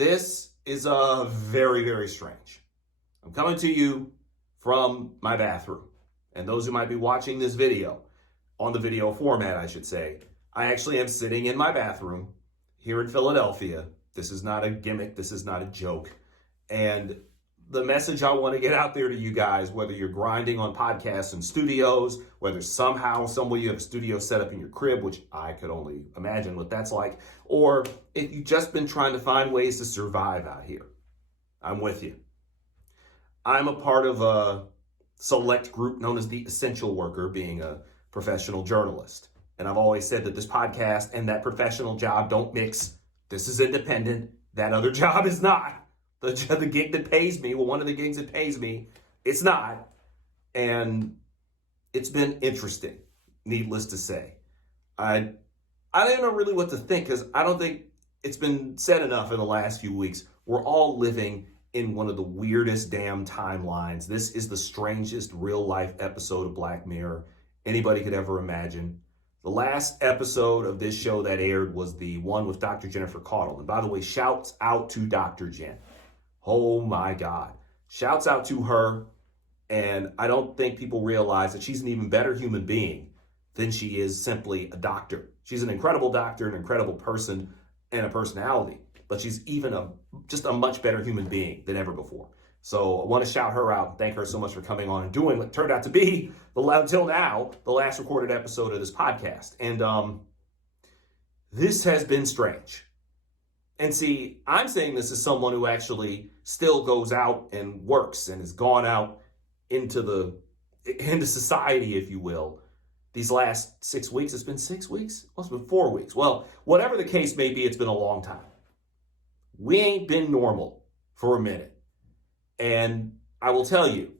This is very, very strange. I'm coming to you from my bathroom. And those who might be watching this video, on the video format, I should say, I actually am sitting in my bathroom here in Philadelphia. This is not a gimmick. This is not a joke. And the message I want to get out there to you guys, whether you're grinding on podcasts and studios, whether somehow, some way you have a studio set up in your crib, which I could only imagine what that's like, or if you've just been trying to find ways to survive out here, I'm with you. I'm a part of a select group known as the essential worker, being a professional journalist. And I've always said that this podcast and that professional job don't mix. This is independent. That other job is not. The gig that pays me, well, one of the gigs that pays me, it's not. And it's been interesting, needless to say. I don't know really what to think, because I don't think it's been said enough in the last few weeks. We're all living in one of the weirdest damn timelines. This is the strangest real-life episode of Black Mirror anybody could ever imagine. The last episode of this show that aired was the one with Dr. Jennifer Caudle. And by the way, shouts out to Dr. Jen. Oh my God. Shouts out to her. And I don't think people realize that she's an even better human being than she is simply a doctor. She's an incredible doctor, an incredible person, and a personality. But she's even just a much better human being than ever before. So I want to shout her out and thank her so much for coming on and doing what turned out to be, until now, the last recorded episode of this podcast. And this has been strange. And see, I'm saying this as someone who actually still goes out and works and has gone out into society, if you will. These last 6 weeks, it's been 6 weeks? Well, it's been 4 weeks. Well, whatever the case may be, it's been a long time. We ain't been normal for a minute. And I will tell you,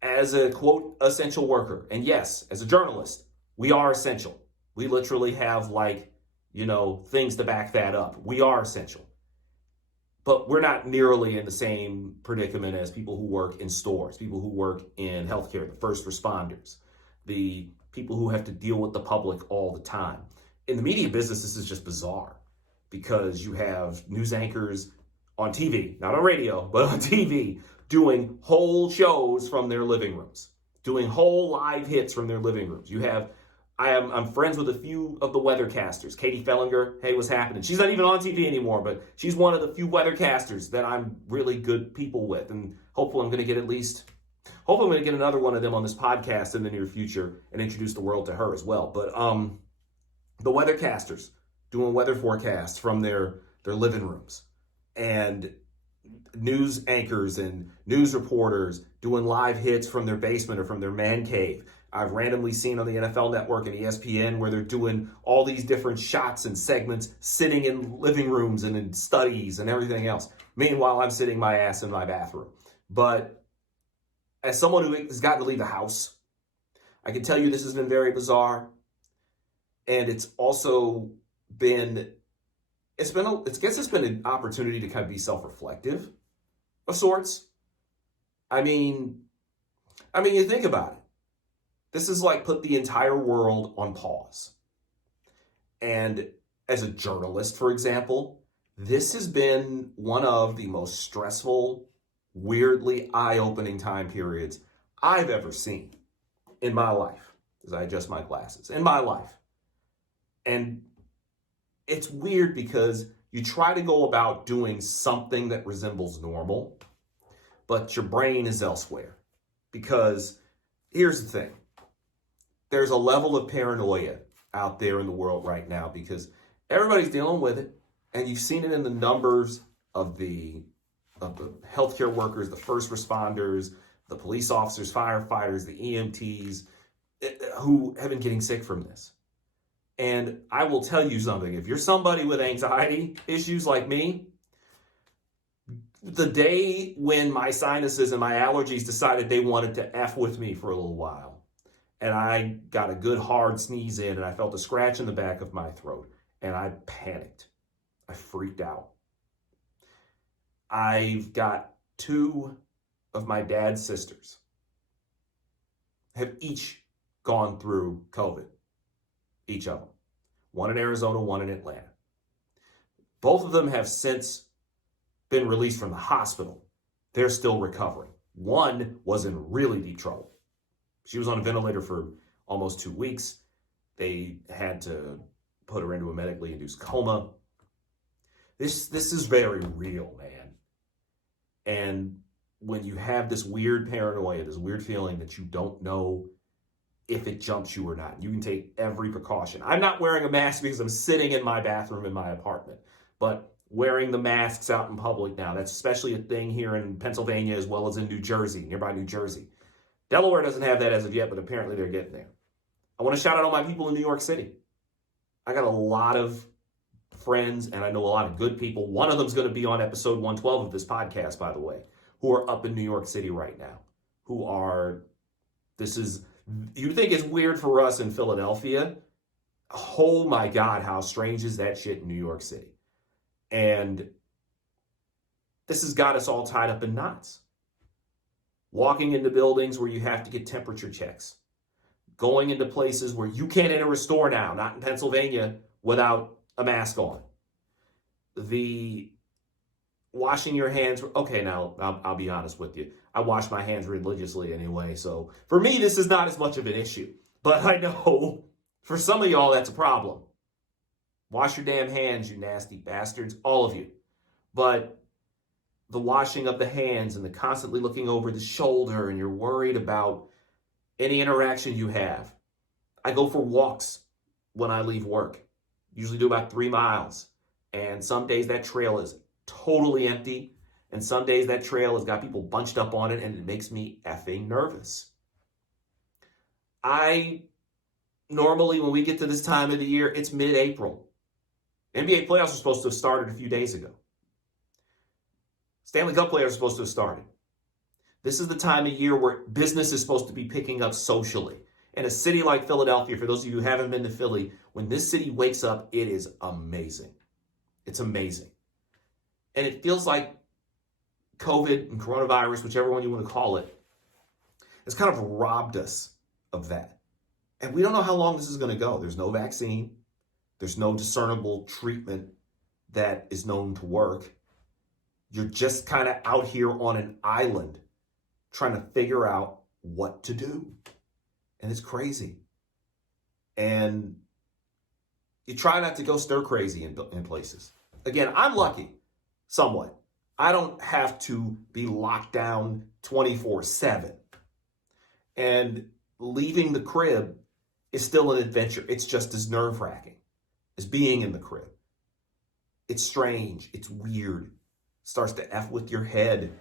as a, quote, essential worker, and yes, as a journalist, we are essential. We literally have, things to back that up. We are essential. But we're not nearly in the same predicament as people who work in stores, people who work in healthcare, the first responders, the people who have to deal with the public all the time. In the media business, this is just bizarre because you have news anchors on TV, not on radio, but on TV, doing whole shows from their living rooms, doing whole live hits from their living rooms. I'm friends with a few of the weathercasters. Katie Fellinger, hey, what's happening? She's not even on TV anymore, but she's one of the few weathercasters that I'm really good people with. And hopefully I'm going to get another one of them on this podcast in the near future and introduce the world to her as well. But the weathercasters doing weather forecasts from their living rooms, and news anchors and news reporters doing live hits from their basement or from their man cave. I've randomly seen on the NFL Network and ESPN where they're doing all these different shots and segments sitting in living rooms and in studies and everything else. Meanwhile, I'm sitting my ass in my bathroom. But as someone who has gotten to leave the house, I can tell you this has been very bizarre. And it's also been an opportunity to kind of be self-reflective of sorts. I mean, you think about it. This is like put the entire world on pause. And as a journalist, for example, this has been one of the most stressful, weirdly eye-opening time periods I've ever seen in my life, as I adjust my glasses, in my life. And it's weird because you try to go about doing something that resembles normal, but your brain is elsewhere. Because here's the thing. There's a level of paranoia out there in the world right now because everybody's dealing with it. And you've seen it in the numbers of the healthcare workers, the first responders, the police officers, firefighters, the EMTs, who have been getting sick from this. And I will tell you something. If you're somebody with anxiety issues like me, the day when my sinuses and my allergies decided they wanted to F with me for a little while, and I got a good hard sneeze in and I felt a scratch in the back of my throat, and I panicked. I freaked out. I've got 2 of my dad's sisters have each gone through COVID. Each of them. One in Arizona, one in Atlanta. Both of them have since been released from the hospital. They're still recovering. One was in really deep trouble. She was on a ventilator for almost 2 weeks. They had to put her into a medically induced coma. This is very real, man. And when you have this weird paranoia, this weird feeling that you don't know if it jumps you or not, you can take every precaution. I'm not wearing a mask because I'm sitting in my bathroom in my apartment, but wearing the masks out in public now, that's especially a thing here in Pennsylvania as well as in New Jersey, nearby New Jersey. Delaware doesn't have that as of yet, but apparently they're getting there. I want to shout out all my people in New York City. I got a lot of friends, and I know a lot of good people. One of them's going to be on episode 112 of this podcast, by the way, who are up in New York City right now, you think it's weird for us in Philadelphia? Oh my God, how strange is that shit in New York City? And this has got us all tied up in knots. Walking into buildings where you have to get temperature checks. Going into places where you can't enter a store now, not in Pennsylvania, without a mask on. The washing your hands. Okay, now I'll be honest with you. I wash my hands religiously anyway, so for me, this is not as much of an issue. But I know for some of y'all, that's a problem. Wash your damn hands, you nasty bastards, all of you. But the washing of the hands and the constantly looking over the shoulder, and you're worried about any interaction you have. I go for walks when I leave work. Usually do about 3 miles. And some days that trail is totally empty. And some days that trail has got people bunched up on it, and it makes me effing nervous. Normally, when we get to this time of the year, it's mid-April. NBA playoffs are supposed to have started a few days ago. Stanley Cup playoffs are supposed to have started. This is the time of year where business is supposed to be picking up socially. In a city like Philadelphia, for those of you who haven't been to Philly, when this city wakes up, it is amazing. It's amazing. And it feels like COVID and coronavirus, whichever one you want to call it, has kind of robbed us of that. And we don't know how long this is going to go. There's no vaccine. There's no discernible treatment that is known to work. You're just kind of out here on an island trying to figure out what to do. And it's crazy. And you try not to go stir crazy in places. Again, I'm lucky, somewhat. I don't have to be locked down 24/7. And leaving the crib is still an adventure. It's just as nerve-wracking as being in the crib. It's strange. It's weird. It starts to F with your head.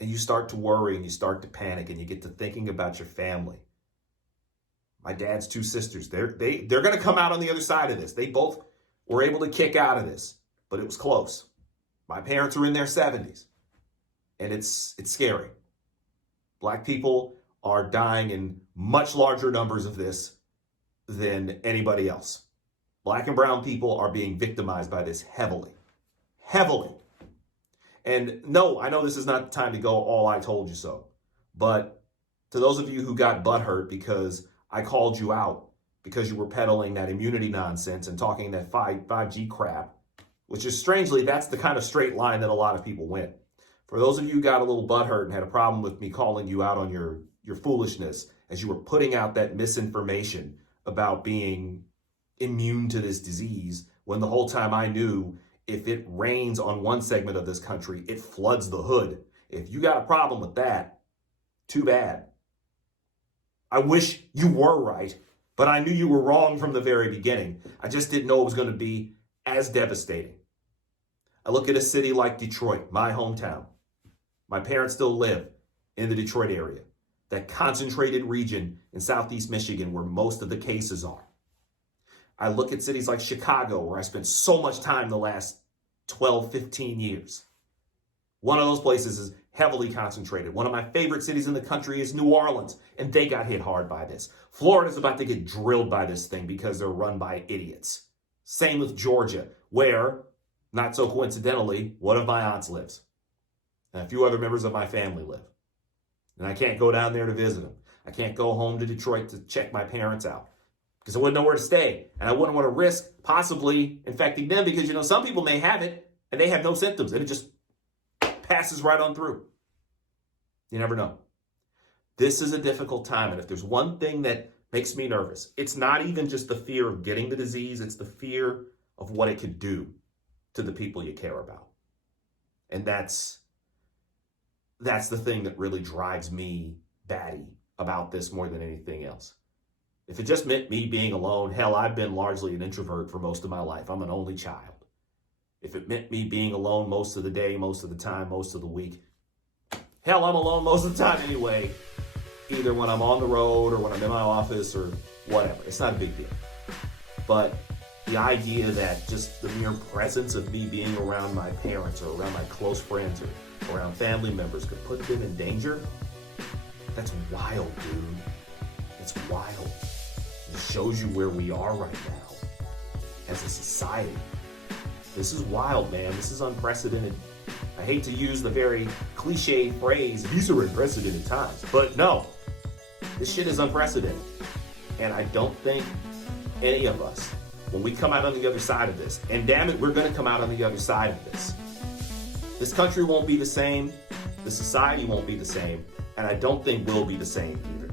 And you start to worry and you start to panic and you get to thinking about your family. My dad's 2 sisters, they're going to come out on the other side of this. They both were able to kick out of this, but it was close. My parents are in their 70s, and it's scary. Black people are dying in much larger numbers of this than anybody else. Black and brown people are being victimized by this heavily. Heavily. And no, I know this is not the time to go all I told you so. But to those of you who got butthurt because I called you out because you were peddling that immunity nonsense and talking that 5G crap, which is strangely, that's the kind of straight line that a lot of people went. For those of you who got a little butthurt and had a problem with me calling you out on your foolishness as you were putting out that misinformation about being immune to this disease, when the whole time I knew if it rains on one segment of this country, it floods the hood. If you got a problem with that, too bad. I wish you were right, but I knew you were wrong from the very beginning. I just didn't know it was going to be as devastating. I look at a city like Detroit, my hometown. My parents still live in the Detroit area, that concentrated region in Southeast Michigan where most of the cases are. I look at cities like Chicago, where I spent so much time the last 12, 15 years. One of those places is heavily concentrated. One of my favorite cities in the country is New Orleans, and they got hit hard by this. Florida's about to get drilled by this thing because they're run by idiots. Same with Georgia, where, not so coincidentally, one of my aunts lives. And a few other members of my family live. And I can't go down there to visit them. I can't go home to Detroit to check my parents out because I wouldn't know where to stay. And I wouldn't want to risk possibly infecting them because, some people may have it and they have no symptoms and it just passes right on through. You never know. This is a difficult time, and if there's one thing that makes me nervous, it's not even just the fear of getting the disease, it's the fear of what it could do to the people you care about. And that's the thing that really drives me batty about this more than anything else. If it just meant me being alone, hell, I've been largely an introvert for most of my life. I'm an only child. If it meant me being alone most of the day, most of the time, most of the week, hell, I'm alone most of the time anyway, either when I'm on the road or when I'm in my office or whatever. It's not a big deal. But the idea that just the mere presence of me being around my parents or around my close friends or around family members could put them in danger, that's wild, dude. It's wild. It shows you where we are right now as a society. This is wild, man. This is unprecedented. I hate to use the very cliche phrase, these are unprecedented times, but no, this shit is unprecedented. And I don't think any of us, when we come out on the other side of this, and damn it, we're going to come out on the other side of this. This country won't be the same. The society won't be the same. And I don't think we'll be the same either.